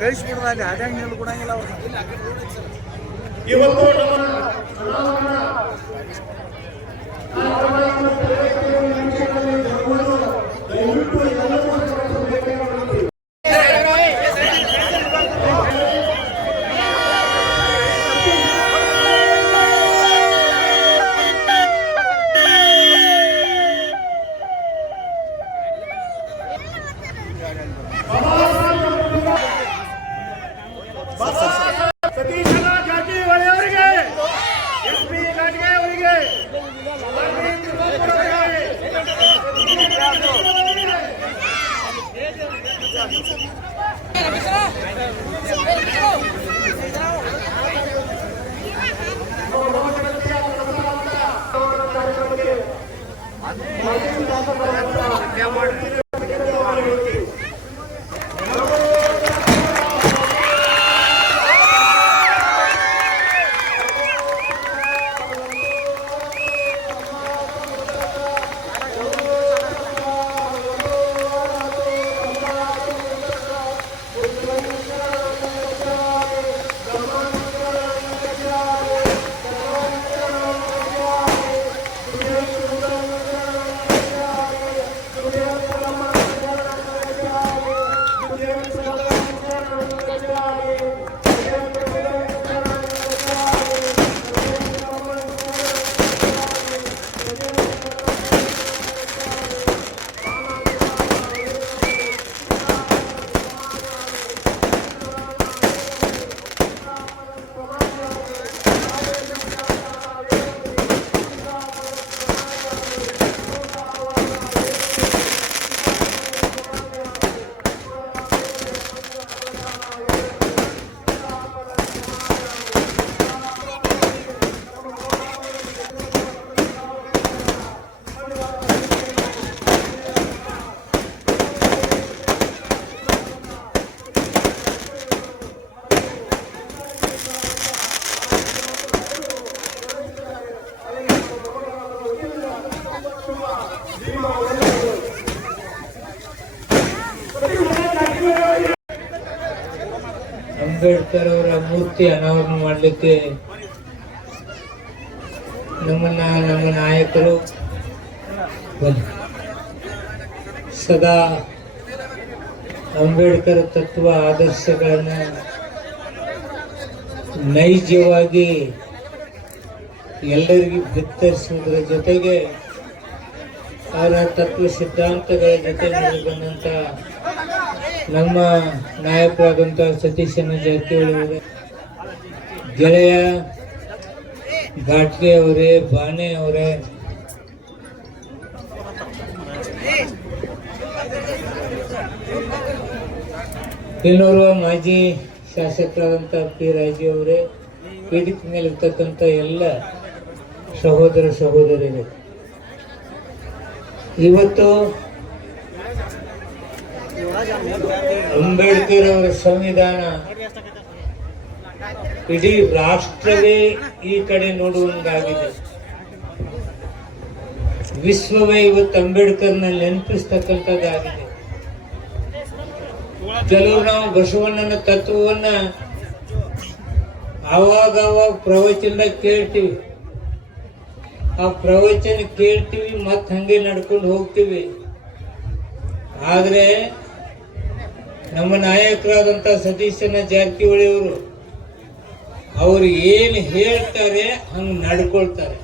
ಕಳಿಸ್ಬಿಡ್ದ ಅಲ್ಲಿ ಅದಂಗೆ ನಿಲ್ಲು ಕೊಡಂಗಿಲ್ಲ ಅವ್ರು. ಇವತ್ತು ಸತೀಶನ ಜಾರಕಿಹೊಳಿ ಅವರಿಗೆ, ಎಸ್.ಪಿ. ಘಾಟ್ಗೆ ಅವರಿಗೆ, ಅಂಬೇಡ್ಕರ್ ಅವರ ಮೂರ್ತಿ ಅನಾವರಣ ಮಾಡಲಿಕ್ಕೆ ನಮ್ಮ ನಾಯಕರು ಸದಾ ಅಂಬೇಡ್ಕರ್ ತತ್ವ ಆದರ್ಶಗಳನ್ನು ನೈಜವಾಗಿ ಎಲ್ಲರಿಗೂ ಬಿತ್ತರಿಸುವುದರ ಜೊತೆಗೆ ಅವರ ತತ್ವ ಸಿದ್ಧಾಂತಗಳ ಜೊತೆ ಬಂದಂಥ ನಮ್ಮ ನಾಯಕರಾದಂಥ ಸತೀಶನ ಜಾರಕಿಹೊಳಿ ಅವರೇ, ಗೆಳೆಯ ಘಾಟ್ಗೆ ಅವರೇ, ಬಾಣೆ ಅವರೇ, ಇನ್ನೋರ್ವ ಮಾಜಿ ಶಾಸಕರಾದಂಥ ಪಿ ರಾಜು ಅವರೇ, ವೇದಿಕೆ ಮೇಲೆ ಇರ್ತಕ್ಕಂಥ ಎಲ್ಲ ಸಹೋದರ ಸಹೋದರಿಯರೇ, ಇವತ್ತು ಅಂಬೇಡ್ಕರ್ ಅವರ ಸಂವಿಧಾನ ಇಡೀ ರಾಷ್ಟ್ರವೇ ಈ ಕಡೆ ನೋಡುವಂಗಾಗಿದೆ. ವಿಶ್ವವೇ ಇವತ್ತು ಅಂಬೇಡ್ಕರ್ನ ನೆನಪಿಸ್ತಕ್ಕಂಥದ್ದಾಗಿದೆ. ಕೆಲವು ನಾವು ಬಸವಣ್ಣನ ತತ್ವವನ್ನ ಆವಾಗ ಪ್ರವಚನದಾಗ ಕೇಳ್ತೀವಿ, ಆ ಪ್ರವಚನ ಕೇಳ್ತೀವಿ, ಮತ್ತೆ ಹಂಗೆ ನಡ್ಕೊಂಡು ಹೋಗ್ತೀವಿ. ಆದ್ರೆ ನಮ್ಮ ನಾಯಕರಾದಂಥ ಸತೀಶನ ಜಾರಕಿಹೊಳಿ ಅವರು ಏನು ಹೇಳ್ತಾರೆ ಹಂಗೆ ನಡ್ಕೊಳ್ತಾರೆ.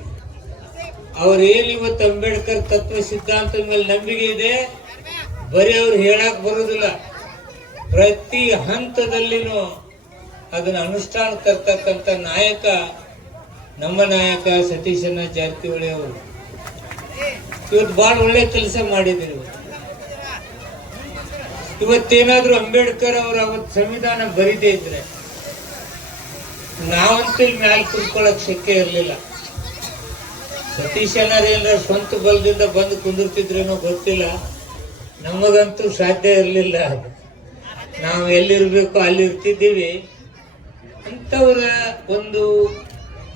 ಅವ್ರೇನು ಇವತ್ತು ಅಂಬೇಡ್ಕರ್ ತತ್ವ ಸಿದ್ಧಾಂತದ ಮೇಲೆ ನಂಬಿಕೆ ಇದೆ, ಬರೀ ಅವ್ರು ಹೇಳಕ್ ಬರುದಿಲ್ಲ, ಪ್ರತಿ ಹಂತದಲ್ಲಿನೂ ಅದನ್ನ ಅನುಷ್ಠಾನ ತರ್ತಕ್ಕಂಥ ನಾಯಕ ನಮ್ಮ ನಾಯಕ ಸತೀಶನ ಜಾರಕಿಹೊಳಿ ಅವರು. ಇವತ್ತು ಬಹಳ ಒಳ್ಳೆ ಕೆಲಸ ಮಾಡಿದ್ರು. ಇವತ್ತೇನಾದ್ರೂ ಅಂಬೇಡ್ಕರ್ ಅವರು ಅವತ್ತು ಸಂವಿಧಾನ ಬರೀದೇ ಇದ್ರೆ ನಾವಂತೂ ಇಲ್ಲಿ ಮ್ಯಾಲೆ ಕುತ್ಕೊಳ್ಳಕ್ ಶಕ್ಯ ಇರಲಿಲ್ಲ. ಸತೀಶನಾರೇನ ಸ್ವಂತ ಬಲದಿಂದ ಬಂದು ಕುಂದಿರ್ತಿದ್ರೇನೋ ಗೊತ್ತಿಲ್ಲ, ನಮಗಂತೂ ಸಾಧ್ಯ ಇರಲಿಲ್ಲ. ನಾವು ಎಲ್ಲಿರ್ಬೇಕು ಅಲ್ಲಿ ಇರ್ತಿದ್ದೀವಿ. ಅಂಥವ್ರ ಒಂದು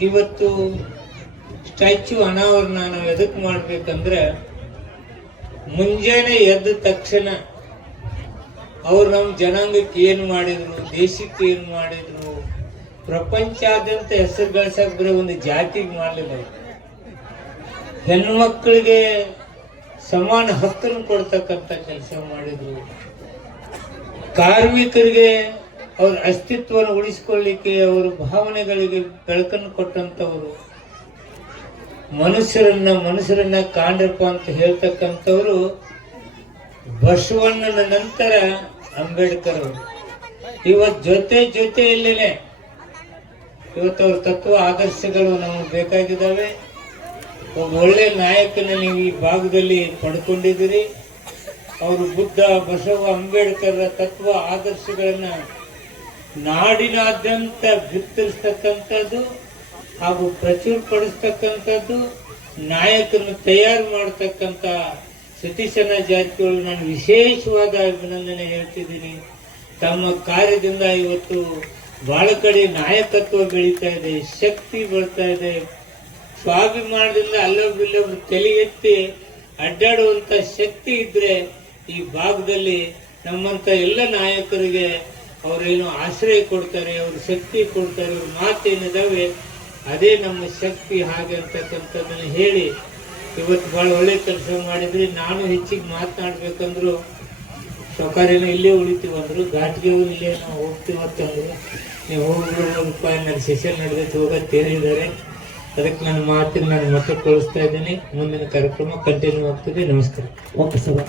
ಇವತ್ತು ಸ್ಟ್ಯಾಚ್ಯೂ ಅನಾವರಣ ನಾವು ಎದಕ್ಕೆ ಮಾಡ್ಬೇಕಂದ್ರೆ ಮುಂಜಾನೆ ಎದ್ದ ತಕ್ಷಣ ಅವ್ರು ನಮ್ಮ ಜನಾಂಗಕ್ಕೆ ಏನು ಮಾಡಿದ್ರು, ದೇಶಕ್ಕೆ ಏನು ಮಾಡಿದ್ರು, ಪ್ರಪಂಚಾದ್ಯಂತ ಹೆಸರು ಗಳಿಸಕ್ ಬರೀ ಒಂದು ಜಾತಿಗೆ ಮಾಡಲಿಲ್ಲ. ಹೆಣ್ಣು ಮಕ್ಕಳಿಗೆ ಸಮಾನ ಹಕ್ಕನ್ನು ಕೊಡ್ತಕ್ಕಂಥ ಕೆಲಸ ಮಾಡಿದ್ರು. ಕಾರ್ಮಿಕರಿಗೆ ಅವ್ರ ಅಸ್ತಿತ್ವವನ್ನು ಉಳಿಸ್ಕೊಳ್ಳಿಕ್ಕೆ ಅವರ ಭಾವನೆಗಳಿಗೆ ಬೆಳಕನ್ನು ಕೊಟ್ಟಂತವರು. ಮನುಷ್ಯರನ್ನ ಕಾಂಡ್ರಪ್ಪ ಅಂತ ಹೇಳ್ತಕ್ಕಂಥವ್ರು ಬಸವಣ್ಣನ ನಂತರ ಅಂಬೇಡ್ಕರ್ ಅವರು. ಇವತ್ತು ಜೊತೆಯಲ್ಲೇನೆ ಇವತ್ತು ಅವ್ರ ತತ್ವ ಆದರ್ಶಗಳು ನಮಗೆ ಬೇಕಾಗಿದ್ದಾವೆ. ಒಬ್ಬ ಒಳ್ಳೆ ನಾಯಕನ ನೀವು ಈ ಭಾಗದಲ್ಲಿ ಪಡ್ಕೊಂಡಿದ್ದೀರಿ. ಅವರು ಬುದ್ಧ, ಬಸವ, ಅಂಬೇಡ್ಕರ್ ತತ್ವ ಆದರ್ಶಗಳನ್ನ ನಾಡಿನಾದ್ಯಂತ ಬಿತ್ತರಿಸ್ತಕ್ಕಂಥದ್ದು ಹಾಗೂ ಪ್ರಚುರಪಡಿಸ್ತಕ್ಕಂಥದ್ದು, ನಾಯಕರನ್ನು ತಯಾರು ಮಾಡತಕ್ಕಂಥ ಸತೀಶನ ಜಾರಕಿಹೊಳಿ ನಾನು ವಿಶೇಷವಾದ ಅಭಿನಂದನೆ ಹೇಳ್ತಿದ್ದೀನಿ. ತಮ್ಮ ಕಾರ್ಯದಿಂದ ಇವತ್ತು ಬಹಳ ಕಡೆ ನಾಯಕತ್ವ ಬೆಳೀತಾ ಇದೆ, ಶಕ್ತಿ ಬರ್ತಾ ಇದೆ. ಸ್ವಾಭಿಮಾನದಿಂದ ಅಲ್ಲೊಬ್ಬಿಲ್ಲೊಬ್ರು ತಲೆ ಎತ್ತಿ ಅಡ್ಡಾಡುವಂತ ಶಕ್ತಿ ಇದ್ರೆ ಈ ಭಾಗದಲ್ಲಿ ನಮ್ಮಂತ ಎಲ್ಲ ನಾಯಕರಿಗೆ ಅವರೇನು ಆಶ್ರಯ ಕೊಡ್ತಾರೆ, ಅವ್ರ ಶಕ್ತಿ ಕೊಡ್ತಾರೆ, ಅವ್ರ ಮಾತೇನಿದಾವೆ ಅದೇ ನಮ್ಮ ಶಕ್ತಿ. ಹಾಗೆ ಅಂತಕ್ಕಂಥದ್ದನ್ನು ಹೇಳಿ ಇವತ್ತು ಬಹಳ ಒಳ್ಳೆ ಕೆಲಸ ಮಾಡಿದ್ರಿ. ನಾನು ಹೆಚ್ಚಿಗೆ ಮಾತನಾಡ್ಬೇಕಂದ್ರು ಸೌಕರ್ಯನ ಇಲ್ಲೇ ಉಳಿತೀವಂದ್ರು, ಘಾಟ್ಗೆ ಇಲ್ಲೇ ನಾವು ಹೋಗ್ತೀವತ್ತಂದ್ರು. ನೀವು ಹೋಗ್ಬಿಡ್ಬೋದಪ್ಪ, ನನ್ನ ಸೆಷನ್ ನಡೆದೈತೆ ಹೋಗತ್ತೆ ಹೇಳಿದ್ದಾರೆ. ಅದಕ್ಕೆ ನನ್ನ ಮಾತಿನ ನಾನು ಮತ್ತೆ ಕಳಿಸ್ತಾ ಇದ್ದೀನಿ. ಮುಂದಿನ ಕಾರ್ಯಕ್ರಮ ಕಂಟಿನ್ಯೂ ಆಗ್ತದೆ. ನಮಸ್ಕಾರ. Okay sir.